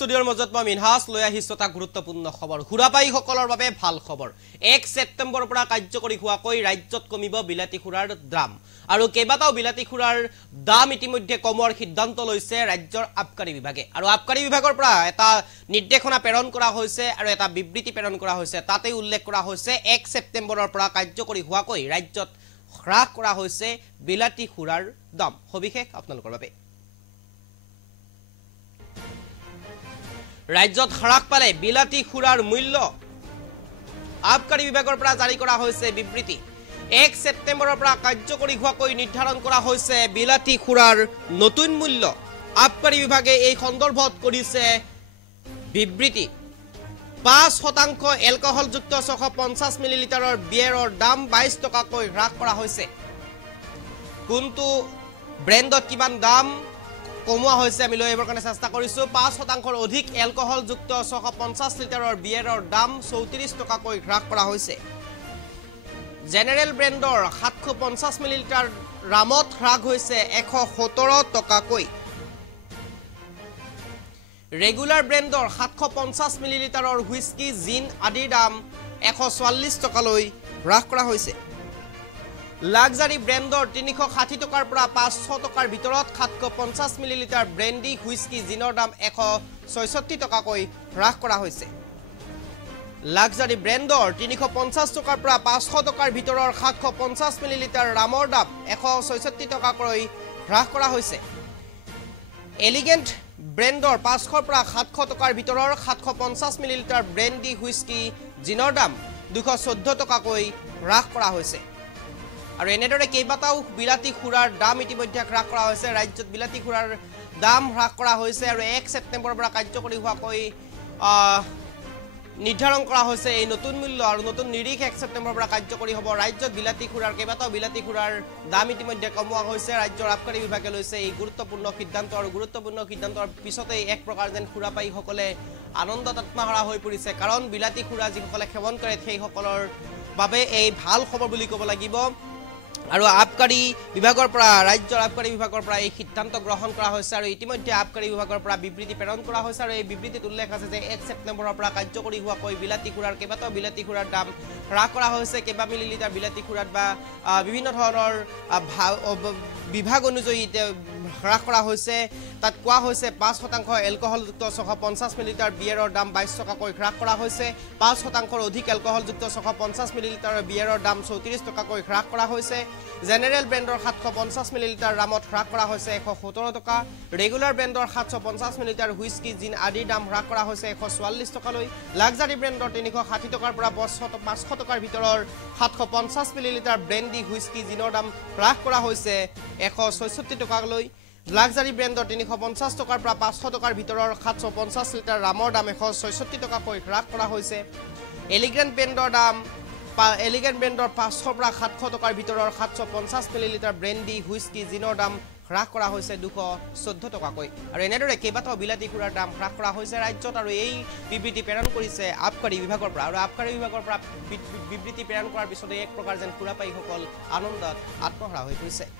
ষ্টুডিঅ'ৰ মাজত মই মিনহাজ লৈ আহিছোঁ এটা গুৰুত্বপূৰ্ণ খবৰ সুৰাপায়ীসকলৰ বাবে ভাল খবৰ 1 ছেপ্টেম্বৰৰ পৰা কাৰ্যকৰী হোৱাকৈ ৰাজ্যত কমিব বিলাতী খুৰাৰ দাম আৰু কেইবাটাও বিলাতী খুৰাৰ দাম ইতিমধ্যে কমোৱাৰ সিদ্ধান্ত লৈছে ৰাজ্যৰ আবকাৰী বিভাগে আৰু আবকাৰী বিভাগৰ পৰা এটা নিৰ্দেশনা প্ৰেৰণ কৰা হৈছে আৰু এটা বিবৃতি প্ৰেৰণ কৰা হৈছে তাতে উল্লেখ কৰা হৈছে 1 ছেপ্টেম্বৰৰ পৰা কাৰ্যকৰী হোৱাকৈ ৰাজ্যত হ্ৰাস কৰা হৈছে বিলাতী খুৰাৰ দাম সবিশেষ আপোনালোকৰ বাবে ৰাজ্যত হ্ৰাস পালে বিলাতী খুৰাৰ মূল্য আবকাৰী বিভাগৰ পৰা জাৰি কৰা হৈছে বিবৃতি 1 ছেপ্টেম্বৰৰ পৰা কাৰ্যকৰী হোৱাকৈ নিৰ্ধাৰণ কৰা হৈছে বিলাতী খুৰাৰ নতুন মূল্য আবকাৰী বিভাগে এই সন্দৰ্ভত কৰিছে বিবৃতি 5% এলকহলযুক্ত 650 মিলিলিটাৰৰ বিয়েৰৰ দাম 22 টকাকৈ হ্ৰাস কৰা হৈছে কোনটো ব্ৰেণ্ডত কিমান দাম কমোৱা হৈছে আমি লৈ আহিবৰ কাৰণে চেষ্টা কৰিছো 5% অধিক এলকহলযুক্ত 650 লিটাৰৰ বিয়েৰৰ দাম 34 টকাকৈ হ্ৰাস কৰা হৈছে জেনেৰেল ব্ৰেণ্ডৰ 750 মিলিলিটাৰ ৰামত হ্ৰাস হৈছে 117 টকাকৈ ৰেগুলাৰ ব্ৰেণ্ডৰ 750 মিলিলিটাৰৰ হুইস্কি জিন আদিৰ দাম 144 টকালৈ হ্ৰাস কৰা হৈছে লাক্সাৰি ব্ৰেণ্ডৰ 360 টকাৰ পৰা 500 টকাৰ ভিতৰত 750 মিলিলিটাৰ ব্ৰেণ্ডি হুইস্কি জিনৰ দাম 166 টকাকৈ হ্ৰাস কৰা হৈছে লাক্সাৰি ব্ৰেণ্ডৰ 350 টকাৰ পৰা 500 টকাৰ ভিতৰৰ 750 মিলিলিটাৰ ৰামৰ দাম 166 টকাকৈ হ্ৰাস কৰা হৈছে এলিগেন্ট ব্ৰেণ্ডৰ 500 পৰা 700 টকাৰ ভিতৰৰ 750 মিলিলিটাৰ ব্ৰেণ্ডি হুইস্কি জিনৰ দাম 214 টকাকৈ হ্ৰাস কৰা হৈছে আৰু এনেদৰে কেইবাটাও বিলাতী খুৰাৰ দাম ইতিমধ্যে হ্ৰাস কৰা হৈছে ৰাজ্যত বিলাতী খুৰাৰ দাম হ্ৰাস কৰা হৈছে আৰু 1 ছেপ্টেম্বৰৰ পৰা কাৰ্যকৰী হোৱাকৈ নিৰ্ধাৰণ কৰা হৈছে এই নতুন মূল্য আৰু নতুন নিৰিখ 1 ছেপ্টেম্বৰৰ পৰা কাৰ্যকৰী হ'ব ৰাজ্যত বিলাতী খুৰাৰ কেইবাটাও বিলাতী খুৰাৰ দাম ইতিমধ্যে কমোৱা হৈছে ৰাজ্যৰ আবকাৰী বিভাগে লৈছে এই গুৰুত্বপূৰ্ণ সিদ্ধান্ত আৰু গুৰুত্বপূৰ্ণ সিদ্ধান্তৰ পিছতে এক প্ৰকাৰ যেন খুৰাপায়ীসকলে আনন্দত আত্মহাৰা হৈ পৰিছে কাৰণ বিলাতী খুৰা যিসকলে সেৱন কৰে সেইসকলৰ বাবে এই ভাল খবৰ বুলি ক'ব লাগিব আৰু আবকাৰী বিভাগৰ পৰা ৰাজ্যৰ আবকাৰী বিভাগৰ পৰা এই সিদ্ধান্ত গ্ৰহণ কৰা হৈছে আৰু ইতিমধ্যে আবকাৰী বিভাগৰ পৰা বিবৃতি প্ৰেৰণ কৰা হৈছে আৰু এই বিবৃতিত উল্লেখ আছে যে 1 ছেপ্টেম্বৰৰ পৰা কাৰ্যকৰী হোৱাকৈ বিলাতী খুৰাৰ কেইবাটাও বিলাতী খুৰাৰ দাম হ্ৰাস কৰা হৈছে কেইবা মিলিলিটাৰ বিলাতী খুৰাত বা বিভিন্ন ধৰণৰ বিভাগ অনুযায়ী হ্ৰাস কৰা হৈছে তাত কোৱা হৈছে 5% এলকহলযুক্ত 650 মিলিলিটাৰ বিয়েৰৰ দাম 22 টকাকৈ হ্ৰাস কৰা হৈছে 5% অধিক এলকহলযুক্ত 650 মিলিলিটাৰৰ বিয়েৰৰ দাম 34 টকাকৈ হ্ৰাস কৰা হৈছে জেনেৰেল ব্ৰেণ্ডৰ 750 মিলিলিটাৰ ৰামত হ্ৰাস কৰা হৈছে 117 টকা ৰেগুলাৰ ব্ৰেণ্ডৰ 750 মিলিলিটাৰ হুইস্কি জিন আদিৰ দাম হ্ৰাস কৰা হৈছে 144 টকালৈ লাক্সাৰি ব্ৰেণ্ডৰ 360 টকাৰ পৰা 500 টকাৰ ভিতৰৰ 750 মিলিলিটাৰ ব্ৰেণ্ডি হুইস্কি জিনৰ দাম হ্ৰাস কৰা হৈছে 166 টকালৈ লাক্সাৰি ব্ৰেণ্ডৰ 350 টকাৰ পৰা 500 টকাৰ ভিতৰৰ 750 লিটাৰ ৰামৰ দাম 166 টকাকৈ হ্ৰাস কৰা হৈছে এলিগেন্ট ব্ৰেণ্ডৰ 500 পৰা 700 টকাৰ ভিতৰৰ 750 মিলিলিটাৰ ব্ৰেণ্ডি হুইস্কি জিনৰ দাম হ্ৰাস কৰা হৈছে 214 টকাকৈ আৰু এনেদৰে কেইবাটাও বিলাতী খুৰাৰ দাম হ্ৰাস কৰা হৈছে ৰাজ্যত আৰু এই বিবৃতি প্ৰেৰণ কৰিছে আবকাৰী বিভাগৰ পৰা আৰু আবকাৰী বিভাগৰ পৰা বিবৃতি প্ৰেৰণ কৰাৰ পিছতে এক প্ৰকাৰ যেন খুৰাপায়ীসকল আনন্দত আত্মহাৰা হৈ পৰিছে